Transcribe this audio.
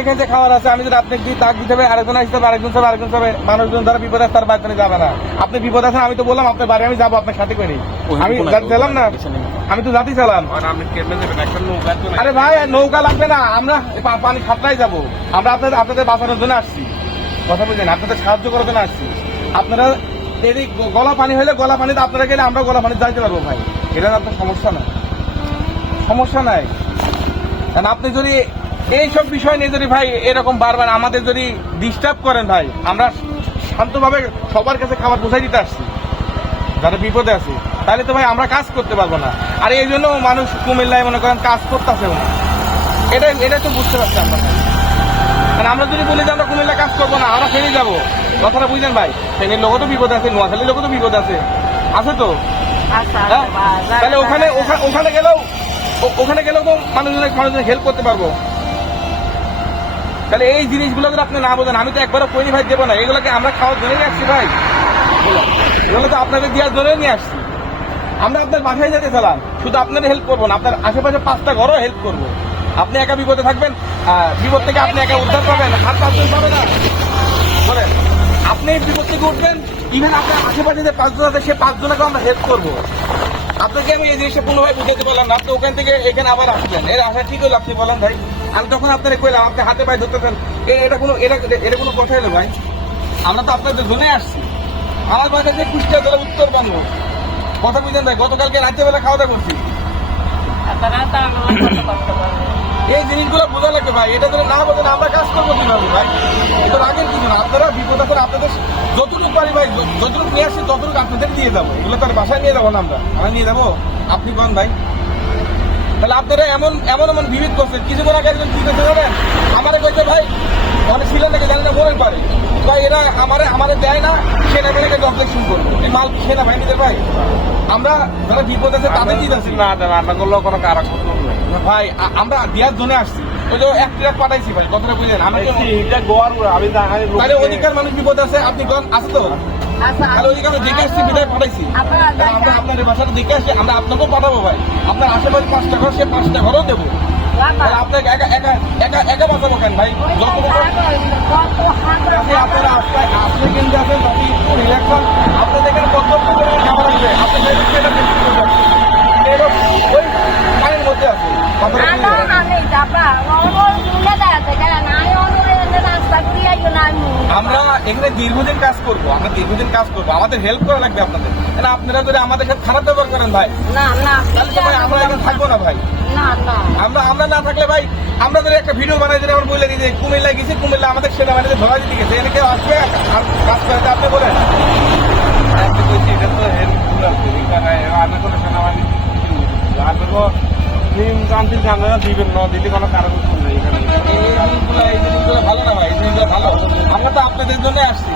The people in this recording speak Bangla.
এখানে যে খাবার আছে আমি যদি আপনি দিই তাক দিতে হবে আরেকজন আসতে হবে আরেকজন আরেকজন মানুষজন যারা বিপদ আছে তার বাড়িতে যাবে না। আপনি বিপদ আছেন আমি তো বললাম আপনার বাড়ি আমি যাব আপনার সাথে করে। আমি চালাম না। আমি তো জাতি চালাম আপনি কেমনে দেবেন একটা নৌকা তো নাই। আরে ভাই নৌকা লাগবে না। আমরা পানি যাব। আমরা আপনাদের আপনাদের বাঁচানোর জন্য আসছি। কথা বুঝলেন? আপনাদের সাহায্য করার জন্য আসছি। আপনারা এদিক গলা পানি হলে গলা পানিতে আপনারা গেলে আমরা গলা পানি যাইতে পারব ভাই। এটা আপনার সমস্যা না সমস্যা নাই। কারণ আপনি যদি এইসব বিষয় নিয়ে যদি ভাই এরকম বারবার আমাদের যদি ডিস্টার্ব করেন ভাই আমরা শান্তভাবে সবার কাছে খাবার পৌঁছাই দিতে আসছি। যারা বিপদে আছে তাহলে তো ভাই আমরা কাজ করতে পারব না। আর এই জন্য মানুষ কুমিল্লায় মনে করেন কাজ করতেছে না। এটা এটা তো বুঝতে পারছি আমরা ভাই। কারণ আমরা যদি বলি যে আমরা কুমিল্লা কাজ করব না আমরা ফেরে যাব। কথাটা বুঝলেন ভাই? ফেনীর লোকও তো বিপদ আছে নোয়াখালীর লোকও তো বিপদ আছে। আছে তো? আচ্ছা হ্যাঁ? তাহলে ওখানে ওখা- ওখানে গেলেও ওখানে গেলেও তো মানুষজনের মানুষজনের হেল্প করতে পারব। তাহলে এই জিনিসগুলো যদি আপনি না বোঝেন, আমি তো একবারও কইনি ভাই, দেবো না। এগুলোকে আমরা খাওয়ার নিয়ে আসছি ভাই। এগুলো তো আপনাদের দেওয়ার জন্য নিয়ে আসছি। আমরা আপনার বাসায় যেতে চালাম। শুধু আপনাদের হেল্প করব না আপনার আশেপাশে পাঁচটা ঘরও হেল্প করব। আপনি একা বিপদে থাকবেন বিপদ থেকে আপনি একা উদ্ধার পাবেন আর পাঁচজন পাবে না। বলেন, আপনি বিপদ থেকে উঠবেন ইভেন আপনার আশেপাশে যে পাঁচজন আছে, সে পাঁচজনকে আমরা হেল্প করব। আপনাকে আমি এই জিনিসটা কোনোভাবে বুঝাতে পারলাম না, আপনি ওখান থেকে এখানে আবার আসবেন। এর আশা ঠিক হলো, আপনি বলেন ভাই। আমি তখন আপনারা কইলাম আপনি হাতে পায়ে ধরতেছেন এ- এটা কোনো এটা এটা কোনো কথা হলো ভাই? আমরা তো আপনাদের জন্যই আসছি। আমার বাড়িতে যে কুষ্টিয়া উত্তর উত্তরবঙ্গ কথা বুঝলেন ভাই গতকালকে রাত্রেবেলা খাওয়া দাওয়া করছি। করবেন এই জিনিসগুলো বোঝা লাগবে ভাই এটা যদি না বোঝেন আমরা কাজ করব কীভাবে ভাই? এটা আগের কিছু না আপনারা বিপদ আপদ আপনাদের যতটুকু পারি ভাই যতটুকু নিয়ে আসছি ততটুকু আপনাদের দিয়ে যাব। এগুলো তো আর বাসায় নিয়ে যাব না আমরা। আমরা নিয়ে যাব? আপনি কোন ভাই। তাহলে আপনারা এমন এমন এমন বিবিধ করছেন কিছুক্ষণ আগে একজন কি করতে জানেন আমারে কইছে ভাই মানে ছিলেন নাকি জানি না বলেন পারে। ভাই এরা আমারে আমারে দেয় না সেনাবাহিনীকে অবজেকশন করব। এই মাল সেনাবাহিনীদের ভাই আমরা যারা বিপদ আছে তাদের দিতে আছি না দেন রান্না করলেও কোনো কারণ ভাই আমরা দেওয়ার জন্য আসছি। ওই যে এক ট্রাক পাঠাইছি ভাই কথাটা বুঝলেন? আমি গোয়ার আমি তাহলে অধিকার মানুষ বিপদ আছে আপনি কোন আছে তো? আচ্ছা তাহলে অধিকার দেখে আসছি বিদায় পাঠাইছি। আপনারা তাহলে আমরা আপনার বাসাটা দেখে আসছি আমরা আপনাকেও পাঠাবো ভাই। আপনার আশেপাশে পাঁচটা ঘর সে পাঁচটা ঘরও দেবো। আপনাকে একা একা একা একা বাঁচাবো কেন ভাই? যত আপনারা আসলে আসলে কিন্তু আছেন আপনি একটু রিল্যাক্স হন। আপনাদের এখানে কর্তব্য করে খাবার আসবে আপনি সেটা ওই মধ্যে আছে? আমরা এখানে দীর্ঘদিন কাজ করব আমরা দীর্ঘদিন কাজ করব। আমাদের হেল্প করা লাগবে আপনাদের। কারণ আপনারা যদি আমাদের সাথে খারাপ ব্যবহার করেন ভাই তাহলে তো ভাই আমরা এখানে থাকব না ভাই। আমরা আমরা না থাকলে ভাই আমরা যদি একটা ভিডিও বানাই যদি আমরা বলে দিই যে কুমিল্লা গেছি কুমিল্লা আমাদের সেনাবাহিনীতে ধরা দিতে গেছে। এখানে কেউ আসবে? আর কাজ করতে আপনি বলেন। কইছি এটা তো হেল্প আমি কোনো সেনাবাহিনী আমি তো নিম জানতে জানা দিবেন না কোনো কারণ আপনাদের জন্য আসছি।